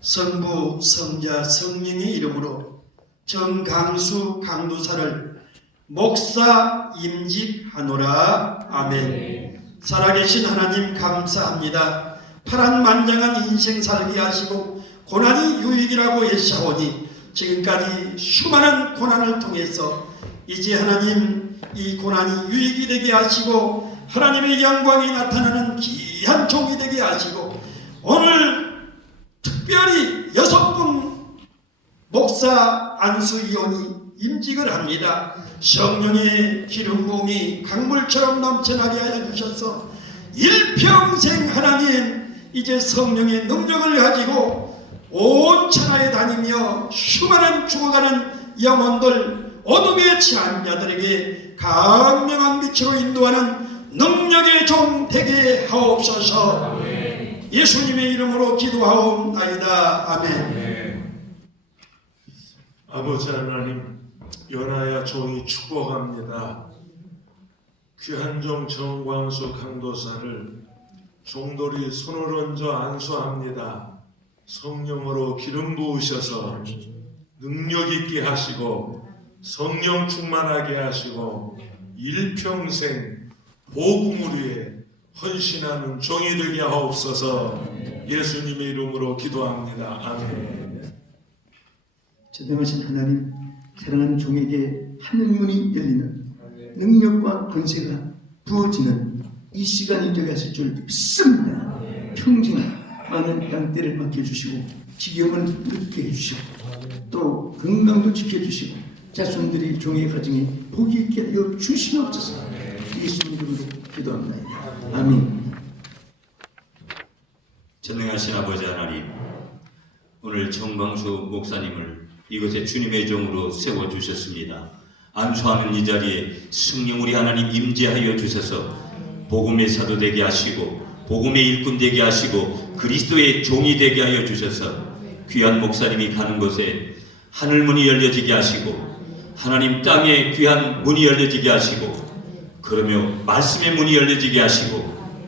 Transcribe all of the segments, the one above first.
성부, 성자, 성령의 이름으로 정강수 강도사를 목사 임직하노라. 아멘. 살아계신 하나님 감사합니다. 파란만장한 인생 살게 하시고 고난이 유익이라고 예시하오니 지금까지 수많은 고난을 통해서 이제 하나님 이 고난이 유익이 되게 하시고 하나님의 영광이 나타나는 귀한 종이 되게 하시고 오늘 목사 안수위원이 임직을 합니다. 성령의 기름 부음이 강물처럼 넘쳐나게 하여 주셔서 일평생 하나님 이제 성령의 능력을 가지고 온 천하에 다니며 수많은 죽어가는 영혼들 어둠에 취한 자들에게 강명한 빛으로 인도하는 능력의 종 되게 하옵소서. 예수님의 이름으로 기도하옵나이다. 아멘 아버지 하나님, 연하야 종이 축복합니다. 귀한 종 정광수 강도사를 종돌이 손을 얹어 안수합니다. 성령으로 기름 부으셔서 능력 있게 하시고 성령 충만하게 하시고 일평생 복음을 위해 헌신하는 종이 되게 하옵소서 예수님의 이름으로 기도합니다. 아멘. 전능하신 하나님, 사랑하는 종에게 하늘문이 열리는 능력과 권세가 부어지는 이 시간이 되게 하실 줄 믿습니다. 평생 많은 양떼를 맡겨주시고 지경을 늦게 해주시고 또 건강도 지켜주시고 자손들이 종의 가정에 복이 있게 하여 주시옵소서 예수님 이름으로 기도합니다. 아멘. 전능하신 아버지 하나님, 오늘 정광수 목사님을 이곳에 주님의 종으로 세워주셨습니다. 안수하는 이 자리에 성령 우리 하나님 임재하여 주셔서 복음의 사도 되게 하시고 복음의 일꾼 되게 하시고 그리스도의 종이 되게 하여 주셔서 귀한 목사님이 가는 곳에 하늘 문이 열려지게 하시고 하나님 땅에 귀한 문이 열려지게 하시고 그러며 말씀의 문이 열려지게 하시고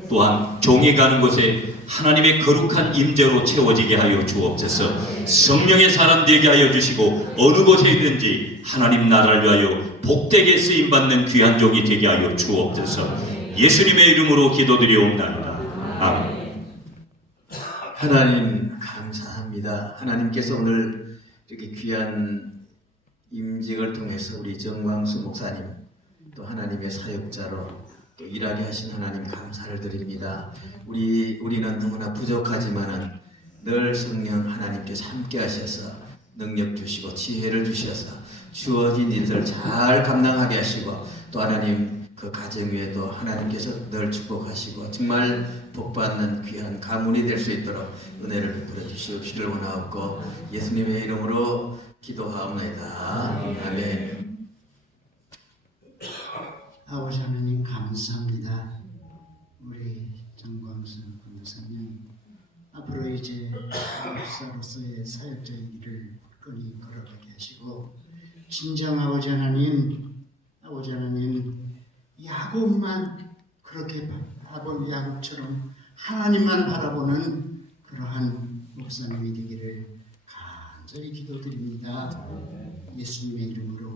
또한 종이 가는 곳에 하나님의 거룩한 임재로 채워지게 하여 주옵소서. 성령의 사람 되게 하여 주시고 어느 곳에 있든지 하나님 나라를 위하여 복되게 쓰임받는 귀한 종이 되게 하여 주옵소서. 예수님의 이름으로 기도드리옵나이다. 아멘. 하나님 감사합니다. 하나님께서 오늘 이렇게 귀한 임직을 통해서 우리 정광수 목사님 또 하나님의 사역자로 또 일하게 하신 하나님 감사를 드립니다. 우리 우리는 너무나 부족하지만은 늘 성령 하나님께서 함께 하셔서 능력 주시고 지혜를 주셔서 주어진 일들 잘 감당하게 하시고 또 하나님 그 가정 위에도 하나님께서 늘 축복하시고 정말 복받는 귀한 가문이 될 수 있도록 은혜를 베풀어 주시옵기를 원하옵고 예수님의 이름으로 기도하옵나이다. 아멘. 아버지 하나님 감사합니다. 우리 정광수 권사님 앞으로 이제 목사로서의 사역자의 길을 굳건히 걸어가게 하시고 진정 아버지 하나님 아버지 하나님 야곱만 그렇게 바라본 야곱처럼 하나님만 바라보는 그러한 목사님이 되기를 간절히 기도드립니다. 예수님의 이름으로